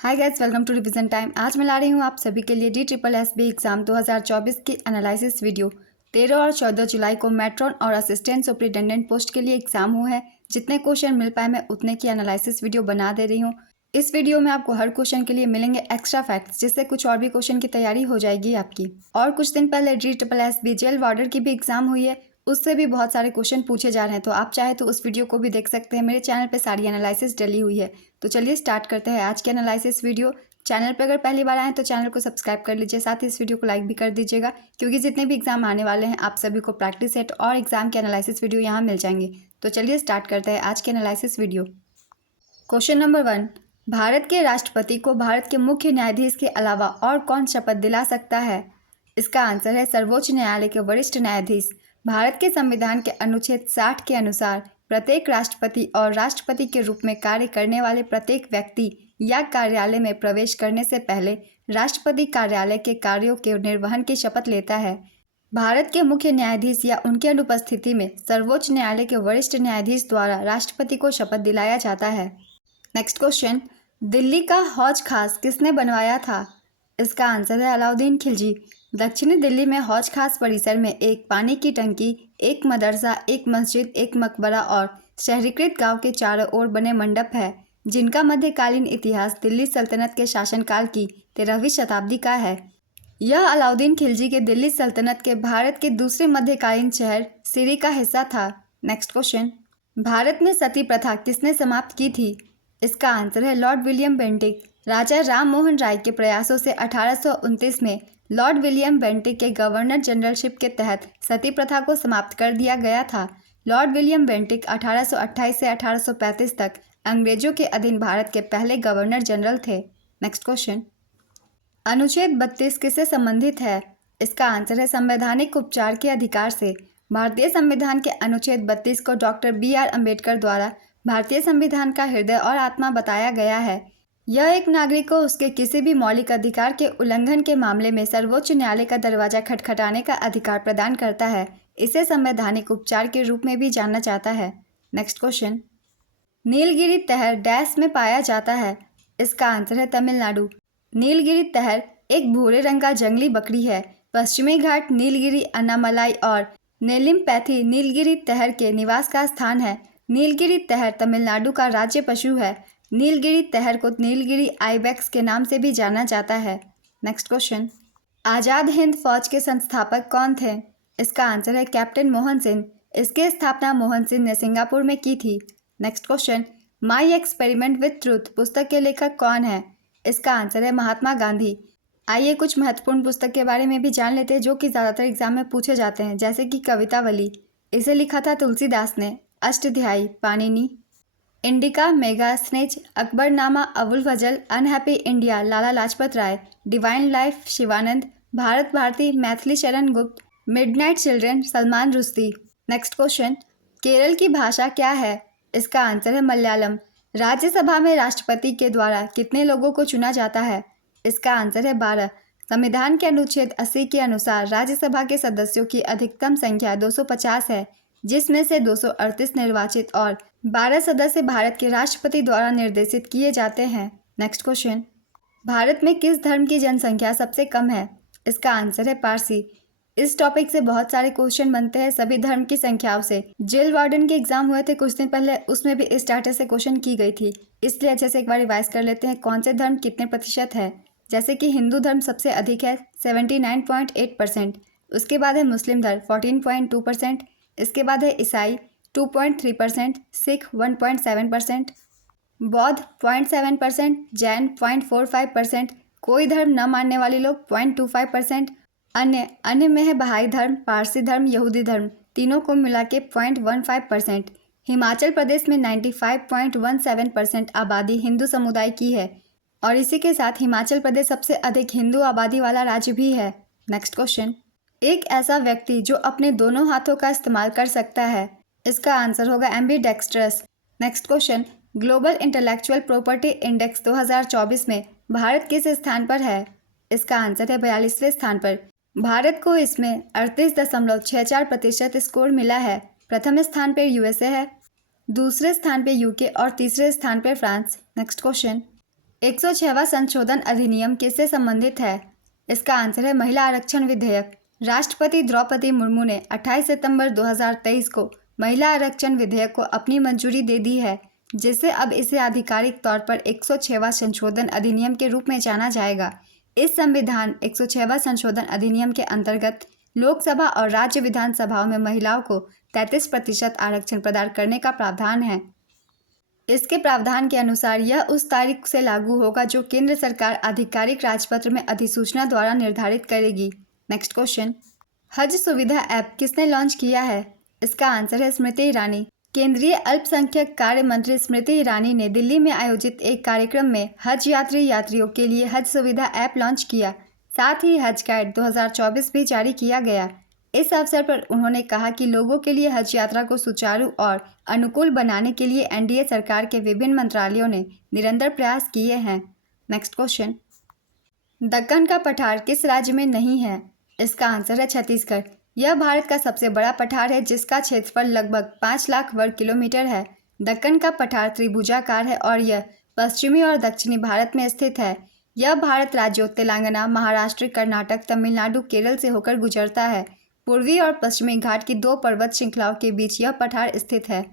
Hi guys, welcome to revision time. आज मैं ला रही हूँ आप सभी के लिए DSSB एग्जाम 2024 की एनालिसिस वीडियो। 13 और 14 जुलाई को मैट्रॉन और असिस्टेंट सुपरिटेंडेंट पोस्ट के लिए एग्जाम हुए हैं। जितने क्वेश्चन मिल पाए मैं उतने की एनालिसिस वीडियो बना दे रही हूँ। इस वीडियो में आपको हर क्वेश्चन के लिए मिलेंगे एक्स्ट्रा फैक्ट्स, जिससे कुछ और भी क्वेश्चन की तैयारी हो जाएगी आपकी। और कुछ दिन पहले DSSB जेल वार्डर की भी एग्जाम हुई है, उससे भी बहुत सारे क्वेश्चन पूछे जा रहे हैं। तो आप चाहे तो उस वीडियो को भी देख सकते हैं। मेरे चैनल पे सारी एनालिसिस डली हुई है। तो चलिए स्टार्ट करते हैं आज की एनालिसिस वीडियो। चैनल पर अगर पहली बार आए तो चैनल को सब्सक्राइब कर लीजिए, साथ ही इस वीडियो को लाइक भी कर दीजिएगा, क्योंकि जितने भी एग्जाम आने वाले हैं आप सभी को प्रैक्टिस सेट और एग्जाम के एनालिसिस वीडियो यहाँ मिल जाएंगे। तो चलिए स्टार्ट करते हैं आज के analysis video. Question number 1, Bharat के राष्ट्रपति को भारत के मुख्य न्यायाधीश के अलावा और कौन शपथ दिला सकता है? इसका आंसर है सर्वोच्च न्यायालय के वरिष्ठ न्यायाधीश। भारत के संविधान के अनुच्छेद 60 के अनुसार प्रत्येक राष्ट्रपति और राष्ट्रपति के रूप में कार्य करने वाले प्रत्येक व्यक्ति या कार्यालय में प्रवेश करने से पहले राष्ट्रपति कार्यालय के कार्यों के निर्वहन की शपथ लेता है। भारत के मुख्य न्यायाधीश या उनकी अनुपस्थिति में सर्वोच्च न्यायालय के वरिष्ठ न्यायाधीश द्वारा राष्ट्रपति को शपथ दिलाया जाता है। नेक्स्ट क्वेश्चन, दिल्ली का हौज खास किसने बनवाया था? इसका आंसर है अलाउद्दीन खिलजी। दक्षिणी दिल्ली में हौज खास परिसर में एक पानी की टंकी, एक मदरसा, एक मस्जिद, एक मकबरा और शहरीकृत गांव के चारों ओर बने मंडप है, जिनका मध्यकालीन इतिहास दिल्ली सल्तनत के शासनकाल की 13वीं शताब्दी का है। यह अलाउद्दीन खिलजी के दिल्ली सल्तनत के भारत के दूसरे मध्यकालीन शहर सिरी का हिस्सा था। नेक्स्ट क्वेश्चन, भारत में सती प्रथा किसने समाप्त की थी? इसका आंसर है लॉर्ड विलियम बेंटिक। राजा राम मोहन राय के प्रयासों से 1829 में लॉर्ड विलियम बेंटिक के गवर्नर जनरलशिप के तहत सती प्रथा को समाप्त कर दिया गया था। लॉर्ड विलियम बेंटिक 1828 से 1835 तक अंग्रेजों के अधीन भारत के पहले गवर्नर जनरल थे। नेक्स्ट क्वेश्चन, अनुच्छेद 32 किससे संबंधित है? इसका आंसर है संवैधानिक उपचार के अधिकार से। भारतीय संविधान के अनुच्छेद 32 को डॉक्टर BR अम्बेडकर द्वारा भारतीय संविधान का हृदय और आत्मा बताया गया है। यह एक नागरिक को उसके किसी भी मौलिक अधिकार के उल्लंघन के मामले में सर्वोच्च न्यायालय का दरवाजा खटखटाने का अधिकार प्रदान करता है। इसे संवैधानिक उपचार के रूप में भी जाना जाता है। नेक्स्ट क्वेश्चन, नीलगिरी तहर डैश में पाया जाता है? इसका आंसर है तमिलनाडु। नीलगिरी तहर एक भूरे रंग का जंगली बकरी है। पश्चिमी घाट नीलगिरी, अन्नामलाई और नेलिम्पैथी नीलगिरी तहर के निवास का स्थान है। नीलगिरी तहर तमिलनाडु का राज्य पशु है। नीलगिरी तहर को नीलगिरी आइबेक्स के नाम से भी जाना जाता है। नेक्स्ट क्वेश्चन, आज़ाद हिंद फौज के संस्थापक कौन थे? इसका आंसर है कैप्टन मोहन सिंह। इसकी स्थापना मोहन सिंह ने सिंगापुर में की थी। Next question, my experiment with truth पुस्तक के लेखक कौन है? इसका आंसर है महात्मा गांधी। आइए कुछ महत्वपूर्ण पुस्तक के बारे में भी जान लेते हैं, जो कि ज़्यादातर एग्जाम में पूछे जाते हैं, जैसे कि कवितावली। इसे लिखा था तुलसीदास ने। Ashtadhyayi Panini. Indica Megasthenes, Akbarnama Abul Fazal, unhappy India Lala Lajpat Rai, divine life Shivananda, Bharat Bharati Maithili Sharan Gupt, midnight children Salman Rushdie. Next question, Kerala की भाषा क्या है? इसका आंसर है मलयालम। राज्यसभा में राष्ट्रपति के द्वारा कितने लोगों को चुना जाता है? इसका आंसर है 12। संविधान के अनुच्छेद 80 के अनुसार राज्यसभा के सदस्यों की अधिकतम संख्या 250 है, जिसमें से 238 निर्वाचित और 12 सदस्य भारत के राष्ट्रपति द्वारा निर्देशित किए जाते हैं। नेक्स्ट क्वेश्चन, भारत में किस धर्म की जनसंख्या सबसे कम है? इसका आंसर है पारसी। इस टॉपिक से बहुत सारे क्वेश्चन बनते हैं सभी धर्म की संख्याओं से। जेल वार्डन के एग्जाम हुए थे कुछ दिन पहले, उसमें भी इस डाटा से क्वेश्चन की गई थी, इसलिए अच्छे से एक बार रिवाइज कर लेते हैं कौन से धर्म कितने प्रतिशत है। जैसे कि हिंदू धर्म सबसे अधिक है 79.8%, उसके बाद है मुस्लिम धर्म 14.2%, इसके बाद है ईसाई 2.3%, सिख 1.7%, बौद्ध 0.7%, जैन 0.45%, कोई धर्म न मानने वाले लोग 0.25%, अन्य में है बहाई धर्म, पारसी धर्म, यहूदी धर्म, तीनों को मिला के 0.15%। हिमाचल प्रदेश में 95.17% आबादी हिंदू समुदाय की है, और इसी के साथ हिमाचल प्रदेश सबसे अधिक हिंदू आबादी वाला राज्य भी है। नेक्स्ट क्वेश्चन, एक ऐसा व्यक्ति जो अपने दोनों हाथों का इस्तेमाल कर सकता है? इसका आंसर होगा ambidextrous. Next question, global intellectual property index 2024 में भारत किस स्थान पर है? इसका आंसर है 42वें स्थान पर। भारत को इसमें 38.64% स्कोर मिला है। प्रथम स्थान पर USA है, दूसरे स्थान पर UK और तीसरे स्थान पर फ्रांस। नेक्स्ट क्वेश्चन, 106वां संशोधन अधिनियम किससे संबंधित है? इसका आंसर है महिला आरक्षण विधेयक। राष्ट्रपति द्रौपदी मुर्मू ने 28 सितंबर 2023 को महिला आरक्षण विधेयक को अपनी मंजूरी दे दी है, जिससे अब इसे आधिकारिक तौर पर 106वां संशोधन अधिनियम के रूप में जाना जाएगा। इस संविधान 106वां संशोधन अधिनियम के अंतर्गत लोकसभा और राज्य विधानसभाओं में महिलाओं को 33% आरक्षण प्रदान करने का प्रावधान है। इसके प्रावधान के अनुसार यह उस तारीख से लागू होगा जो केंद्र सरकार आधिकारिक राजपत्र में अधिसूचना द्वारा निर्धारित करेगी। नेक्स्ट क्वेश्चन, हज सुविधा ऐप किसने लॉन्च किया है? इसका आंसर है स्मृति ईरानी। केंद्रीय अल्पसंख्यक कार्य मंत्री स्मृति ईरानी ने दिल्ली में आयोजित एक कार्यक्रम में हज यात्रियों के लिए हज सुविधा ऐप लॉन्च किया। साथ ही हज गाइड 2024 भी जारी किया गया। इस अवसर पर उन्होंने कहा कि लोगों के लिए हज यात्रा को सुचारू और अनुकूल बनाने के लिए एनडीए सरकार के विभिन्न मंत्रालयों ने निरंतर प्रयास किए हैं। नेक्स्ट क्वेश्चन, दक्कन का पठार किस राज्य में नहीं है? इसका आंसर है छत्तीसगढ़। यह भारत का सबसे बड़ा पठार है जिसका क्षेत्रफल लगभग 5 लाख वर्ग किलोमीटर है। दक्कन का पठार त्रिभुजाकार है और यह पश्चिमी और दक्षिणी भारत में स्थित है। यह भारत राज्यों तेलंगाना, महाराष्ट्र, कर्नाटक, तमिलनाडु, केरल से होकर गुजरता है। पूर्वी और पश्चिमी घाट की 2 पर्वत श्रृंखलाओं के बीच यह पठार स्थित है।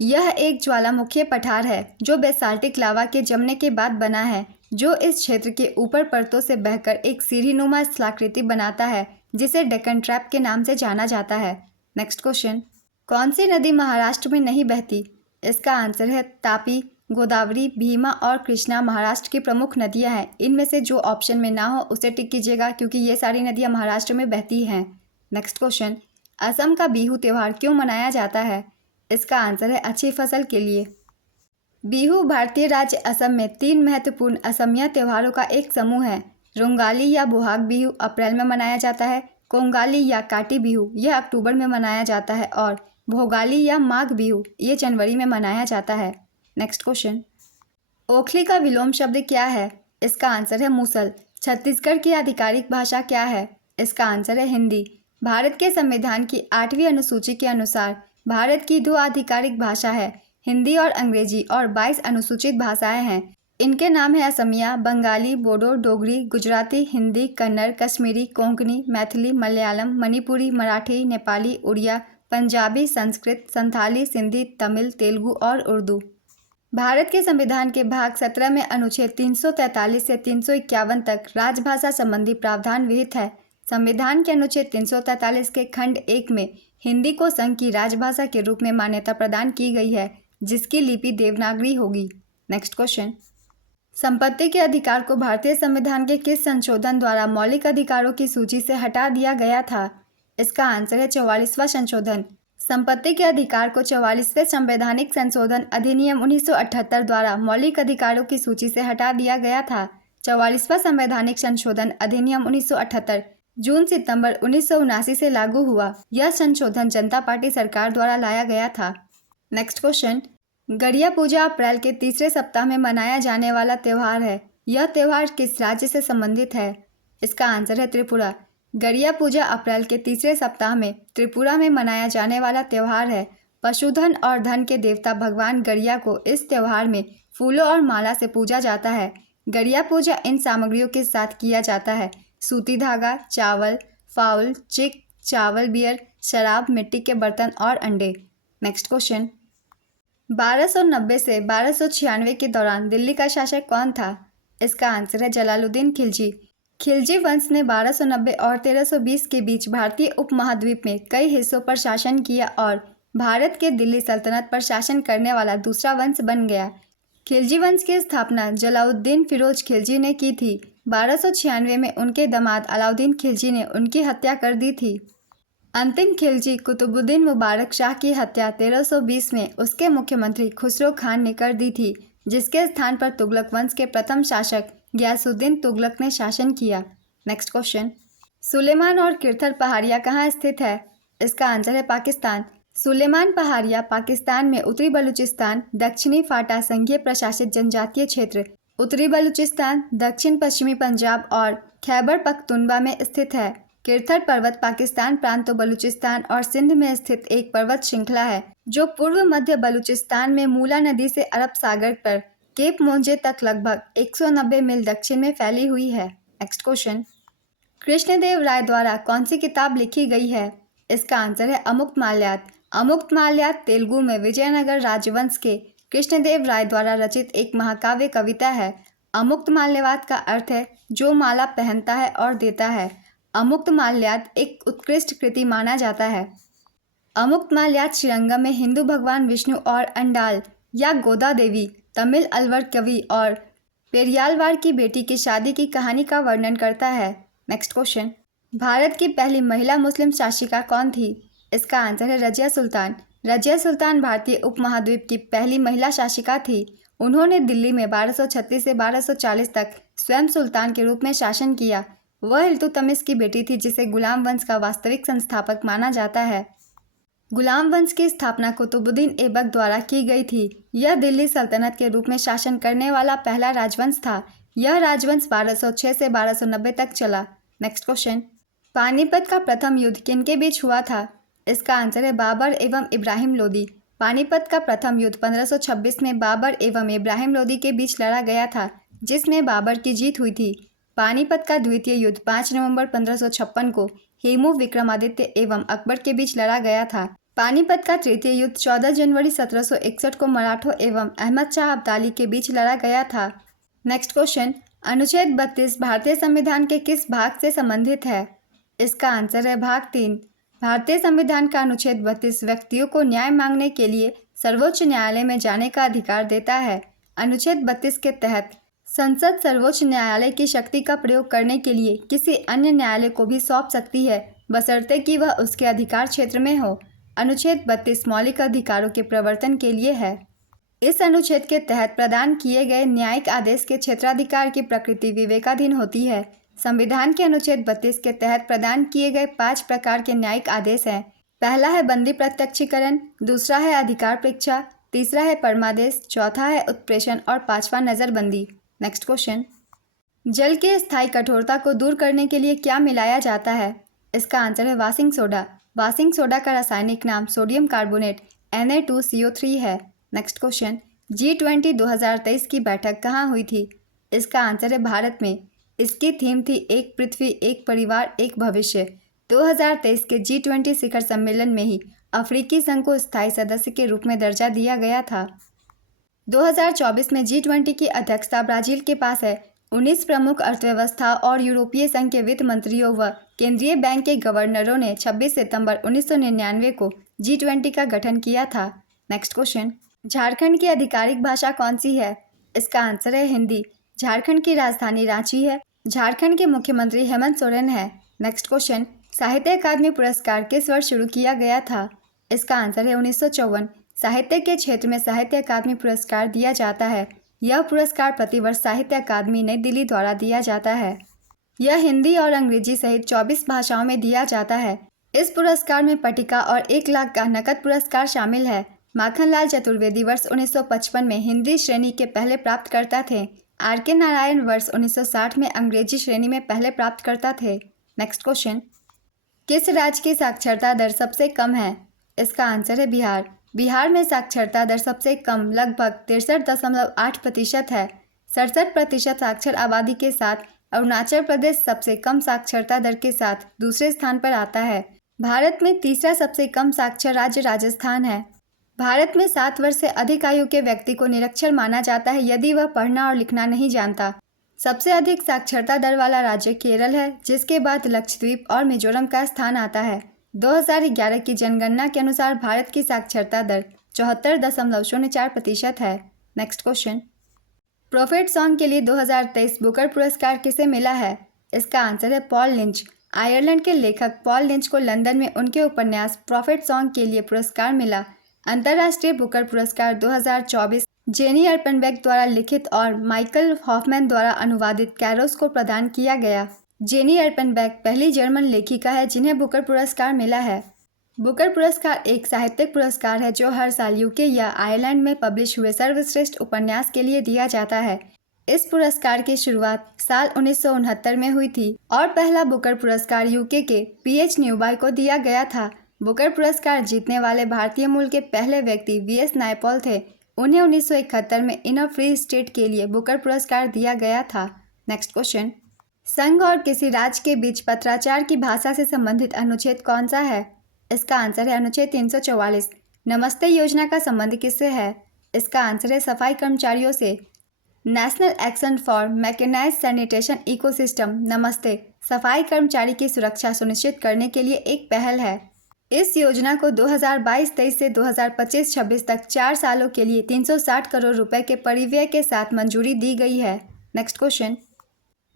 यह एक ज्वालामुखी पठार है जो बेसाल्टिक लावा के जमने के बाद बना है, जो इस क्षेत्र के ऊपर परतों से बहकर एक सीढ़ीनुमा स्थलाकृति बनाता है, जिसे डेक्कन ट्रैप के नाम से जाना जाता है। नेक्स्ट क्वेश्चन, कौन सी नदी महाराष्ट्र में नहीं बहती? इसका आंसर है तापी, गोदावरी, भीमा और कृष्णा महाराष्ट्र की प्रमुख नदियां हैं। इनमें से जो ऑप्शन में ना हो उसे टिक कीजिएगा क्योंकि ये सारी नदियां महाराष्ट्र में बहती हैं। नेक्स्ट क्वेश्चन, असम का बिहू त्यौहार क्यों मनाया जाता है? इसका आंसर है अच्छी फसल के लिए। बिहू भारतीय राज्य असम में 3 महत्वपूर्ण असमिया त्योहारों का एक समूह है। रोंगाली या बोहाग बिहू अप्रैल में मनाया जाता है, कोंगाली या काटी बिहू यह अक्टूबर में मनाया जाता है और भोगाली या माघ बिहू ये जनवरी में मनाया जाता है। नेक्स्ट क्वेश्चन, ओखली का विलोम शब्द क्या है? इसका आंसर है मूसल। छत्तीसगढ़ की आधिकारिक भाषा क्या है? इसका आंसर है हिंदी। भारत के संविधान की 8वीं अनुसूची के अनुसार भारत की 2 आधिकारिक भाषा है, हिंदी और अंग्रेजी, और 22 अनुसूचित भाषाएं हैं। इनके नाम है असमिया, बंगाली, बोडो, डोगरी, गुजराती, हिंदी, कन्नड़, कश्मीरी, कोंकणी, मैथिली, मलयालम, मणिपुरी, मराठी, नेपाली, उड़िया, पंजाबी, संस्कृत, संथाली, सिंधी, तमिल, तेलुगु और उर्दू। भारत के संविधान के भाग 17 में अनुच्छेद 343 से 351 तक राजभाषा संबंधी प्रावधान विहित है। संविधान के अनुच्छेद 343 के खंड 1 में हिंदी को संघ की राजभाषा के रूप में मान्यता प्रदान की गई है, जिसकी लिपि देवनागरी होगी। नेक्स्ट क्वेश्चन, संपत्ति के अधिकार को भारतीय संविधान के किस संशोधन द्वारा मौलिक अधिकारों की सूची से हटा दिया गया था? इसका आंसर है 44वां संशोधन। संपत्ति के अधिकार को 44वें संवैधानिक संशोधन अधिनियम 1978 द्वारा मौलिक अधिकारों की सूची से हटा दिया गया था। 44वां संवैधानिक संशोधन अधिनियम 1978 जून-सितंबर 1979 से लागू हुआ। यह संशोधन जनता पार्टी सरकार द्वारा लाया गया था। नेक्स्ट क्वेश्चन, गड़िया पूजा अप्रैल के तीसरे सप्ताह में मनाया जाने वाला त्यौहार है। यह त्यौहार किस राज्य से संबंधित है? इसका आंसर है त्रिपुरा। गड़िया पूजा अप्रैल के तीसरे सप्ताह में त्रिपुरा में मनाया जाने वाला त्यौहार है। पशुधन और धन के देवता भगवान गड़िया को इस त्यौहार में फूलों और माला से पूजा जाता है। गड़िया पूजा इन सामग्रियों के साथ किया जाता है: सूती धागा, चावल, फाउल, चिक, चावल, बियर, शराब, मिट्टी के बर्तन और अंडे। नेक्स्ट क्वेश्चन, 1290 से 1296 के दौरान दिल्ली का शासक कौन था? इसका आंसर है जलालुद्दीन खिलजी। खिलजी वंश ने 1290 और 1320 के बीच भारतीय उपमहाद्वीप में कई हिस्सों पर शासन किया और भारत के दिल्ली सल्तनत पर शासन करने वाला दूसरा वंश बन गया। खिलजी वंश की स्थापना जलालुद्दीन फिरोज खिलजी ने की थी। 1296 में उनके दामाद अलाउद्दीन खिलजी ने उनकी हत्या कर दी थी। अंतिम खिलजी कुतुबुद्दीन मुबारक शाह की हत्या 1320 में उसके मुख्यमंत्री खुसरो खान ने कर दी थी, जिसके स्थान पर तुगलक वंश के प्रथम शासक गियासुद्दीन तुगलक ने शासन किया। नेक्स्ट क्वेश्चन, सुलेमान और किरथर पहाड़ियाँ कहाँ स्थित है? इसका आंसर है पाकिस्तान। सुलेमान पहाड़ियाँ पाकिस्तान में उत्तरी बलूचिस्तान, दक्षिणी फाटा संघीय प्रशासित जनजातीय क्षेत्र, उत्तरी बलूचिस्तान, दक्षिण पश्चिमी पंजाब और खैबर पख्तूनख्वा में स्थित है। किरथर पर्वत पाकिस्तान प्रांतों बलूचिस्तान और सिंध में स्थित एक पर्वत श्रृंखला है जो पूर्व मध्य बलूचिस्तान में मूला नदी से अरब सागर पर केप मोंजे तक लगभग 190 मील दक्षिण में फैली हुई है। नेक्स्ट क्वेश्चन, कृष्णदेव राय द्वारा कौन सी किताब लिखी गई है? इसका आंसर है अमुक्तमाल्यात। अमुक्तमाल्यात तेलुगु में विजयनगर राजवंश के कृष्णदेव राय द्वारा रचित एक महाकाव्य कविता है। अमुक्तमाल्यात का अर्थ है जो माला पहनता है और देता है। अमुक्तमाल्यात एक उत्कृष्ट कृति माना जाता है। अमुक्तमाल्यात श्रीरंगम में हिंदू भगवान विष्णु और अंडाल या गोदा देवी, तमिल अलवर कवि और पेरियालवार की बेटी की शादी की कहानी का वर्णन करता है। नेक्स्ट क्वेश्चन, भारत की पहली महिला मुस्लिम शासिका कौन थी? इसका आंसर है रजिया सुल्तान। रजिया सुल्तान भारतीय उपमहाद्वीप की पहली महिला शासिका थी। उन्होंने दिल्ली में 1236 से 1240 तक स्वयं सुल्तान के रूप में शासन किया। वह इल्तुतमिश की बेटी थी जिसे गुलाम वंश का वास्तविक संस्थापक माना जाता है। गुलाम वंश की स्थापना कुतुबुद्दीन ऐबक द्वारा की गई थी। यह दिल्ली सल्तनत के रूप में शासन करने वाला पहला राजवंश था। यह राजवंश 1206 से 1290 तक चला। नेक्स्ट क्वेश्चन, पानीपत का प्रथम युद्ध किनके बीच हुआ था? इसका आंसर है बाबर एवं इब्राहिम लोदी। पानीपत का प्रथम युद्ध 1526 में बाबर एवं इब्राहिम लोदी के बीच लड़ा गया था, जिसमें बाबर की जीत हुई थी। पानीपत का द्वितीय युद्ध 5 नवंबर 1556 को हेमू विक्रमादित्य एवं अकबर के बीच लड़ा गया था। पानीपत का तृतीय युद्ध 14 जनवरी 1761 को मराठों एवं अहमद शाह अब्दाली के बीच लड़ा गया था। नेक्स्ट क्वेश्चन, अनुच्छेद 32 भारतीय संविधान के किस भाग से संबंधित है? इसका आंसर है भाग 3। भारतीय संविधान का अनुच्छेद 32 व्यक्तियों को न्याय मांगने के लिए सर्वोच्च न्यायालय में जाने का अधिकार देता है। अनुच्छेद 32 के तहत संसद सर्वोच्च न्यायालय की शक्ति का प्रयोग करने के लिए किसी अन्य न्यायालय को भी सौंप सकती है, बशर्ते कि वह उसके अधिकार क्षेत्र में हो। अनुच्छेद 32 मौलिक अधिकारों के प्रवर्तन के लिए है। इस अनुच्छेद के तहत प्रदान किए गए न्यायिक आदेश के क्षेत्राधिकार की प्रकृति विवेकाधीन होती है। संविधान के अनुच्छेद 32 के तहत प्रदान किए गए 5 प्रकार के न्यायिक आदेश हैं। पहला है बंदी प्रत्यक्षीकरण, दूसरा है अधिकार परीक्षा, तीसरा है परमादेश, चौथा है उत्प्रेषण और पांचवा नजरबंदी। नेक्स्ट क्वेश्चन, जल की स्थायी कठोरता को दूर करने के लिए क्या मिलाया जाता है? इसका आंसर है वाशिंग सोडा। वाशिंग सोडा का रासायनिक नाम सोडियम कार्बोनेट Na2CO3 है। नेक्स्ट क्वेश्चन, G20 2023 की बैठक कहाँ हुई थी? इसका आंसर है भारत में। इसकी थीम थी एक पृथ्वी, एक परिवार, एक भविष्य। 2023 के G20 शिखर सम्मेलन में ही अफ्रीकी संघ को स्थायी सदस्य के रूप में दर्जा दिया गया था। 2024 में G20 की अध्यक्षता ब्राजील के पास है। 19 प्रमुख अर्थव्यवस्था और यूरोपीय संघ के वित्त मंत्रियों व केंद्रीय बैंक के गवर्नरों ने 26 सितंबर 1999 को G20 का गठन किया था। नेक्स्ट क्वेश्चन, झारखंड की आधिकारिक भाषा कौन सी है? इसका आंसर है हिंदी। झारखंड की राजधानी रांची है। झारखंड के मुख्यमंत्री हेमंत सोरेन है। नेक्स्ट क्वेश्चन, साहित्य अकादमी पुरस्कार किस वर्ष शुरू किया गया था? इसका आंसर है 1954। साहित्य के क्षेत्र में साहित्य अकादमी पुरस्कार दिया जाता है। यह पुरस्कार प्रतिवर्ष साहित्य अकादमी नई दिल्ली द्वारा दिया जाता है। यह हिंदी और अंग्रेजी सहित 24 भाषाओं में दिया जाता है। इस पुरस्कार में पट्टिका और 1 लाख का नकद पुरस्कार शामिल है। माखनलाल चतुर्वेदी वर्ष 1955 में हिंदी श्रेणी के पहले प्राप्तकर्ता थे। R.K. नारायण वर्ष 1960 में अंग्रेजी श्रेणी में पहले प्राप्तकर्ता थे। नेक्स्ट क्वेश्चन, किस राज्य की साक्षरता दर सबसे कम है? इसका आंसर है बिहार। बिहार में साक्षरता दर सबसे कम लगभग 63.8% है। 67% साक्षर आबादी के साथ अरुणाचल प्रदेश सबसे कम साक्षरता दर के साथ दूसरे स्थान पर आता है। भारत में तीसरा सबसे कम साक्षर राज्य राजस्थान है। भारत में 7 वर्ष से अधिक आयु के व्यक्ति को निरक्षर माना जाता है यदि वह पढ़ना और लिखना नहीं जानता। सबसे अधिक साक्षरता दर वाला राज्य केरल है, जिसके बाद लक्षद्वीप और मिजोरम का स्थान आता है। 2011 की जनगणना के अनुसार भारत की साक्षरता दर 74.04% है। नेक्स्ट क्वेश्चन, प्रोफेट सॉन्ग के लिए 2023 बुकर पुरस्कार किसे मिला है? इसका आंसर है पॉल लिंच। आयरलैंड के लेखक पॉल लिंच को लंदन में उनके उपन्यास प्रोफेट सॉन्ग के लिए पुरस्कार मिला। अंतर्राष्ट्रीय बुकर पुरस्कार 2024 जेनी अर्पनबेक द्वारा लिखित और माइकल हॉफमैन द्वारा अनुवादित कैरोस को प्रदान किया गया। जेनी अर्पनबेक पहली जर्मन लेखिका है जिन्हें बुकर पुरस्कार मिला है। बुकर पुरस्कार एक साहित्यिक पुरस्कार है जो हर साल यूके या आयरलैंड में पब्लिश हुए सर्वश्रेष्ठ उपन्यास के लिए दिया जाता है। इस पुरस्कार की शुरुआत साल 1969 में हुई थी और पहला बुकर पुरस्कार यूके के पीएच न्यूबाय को दिया गया था। बुकर पुरस्कार जीतने वाले भारतीय मूल के पहले व्यक्ति वीएस नायपॉल थे। उन्हें 1971 में इन अ फ्री स्टेट के लिए बुकर पुरस्कार दिया गया था। नेक्स्ट क्वेश्चन, संघ और किसी राज्य के बीच पत्राचार की भाषा से संबंधित अनुच्छेद कौन सा है? इसका आंसर है अनुच्छेद 344। नमस्ते योजना का संबंध किससे है? इसका आंसर है सफाई कर्मचारियों से। National action for mechanised sanitation ecosystem नमस्ते सफाई कर्मचारी की सुरक्षा सुनिश्चित करने के लिए एक पहल है। इस योजना को 2022-23 से 2025-26 तक 4 सालों के लिए 360 करोड़ रुपए के परिव्यय के साथ मंजूरी दी गई है। नेक्स्ट क्वेश्चन,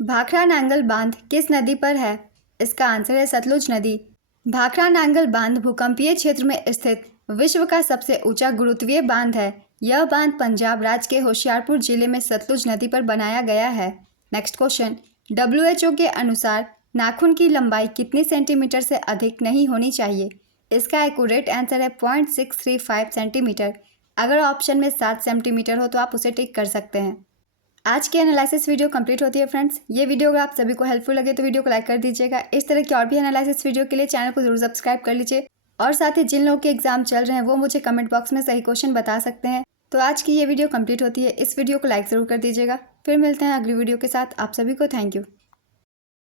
भाखड़ा नांगल बांध किस नदी पर है? इसका आंसर है सतलुज नदी। भाखड़ा नांगल बांध भूकंपीय क्षेत्र में स्थित विश्व का सबसे ऊंचा गुरुत्वीय बांध है। यह बांध पंजाब राज्य के होशियारपुर जिले में सतलुज नदी पर बनाया गया है। नेक्स्ट क्वेश्चन, WHO के अनुसार नाखून की लंबाई कितनी सेंटीमीटर से अधिक नहीं होनी चाहिए? इसका एक्यूरेट आंसर है 0.635 सेंटीमीटर। अगर ऑप्शन में 7 सेंटीमीटर हो तो आप उसे टिक कर सकते हैं। आज की एनालिसिस वीडियो कंप्लीट होती है फ्रेंड्स। ये वीडियो अगर आप सभी को हेल्पफुल लगे तो वीडियो को लाइक कर दीजिएगा। इस तरह की और भी एनालिसिस वीडियो के लिए चैनल को जरूर सब्सक्राइब कर लीजिए और साथ ही जिन लोगों के एग्जाम चल रहे हैं वो मुझे कमेंट बॉक्स में सही क्वेश्चन बता सकते हैं। तो आज की ये वीडियो कंप्लीट होती है। इस वीडियो को लाइक ज़रूर कर दीजिएगा। फिर मिलते हैं अगली वीडियो के साथ। आप सभी को थैंक यू।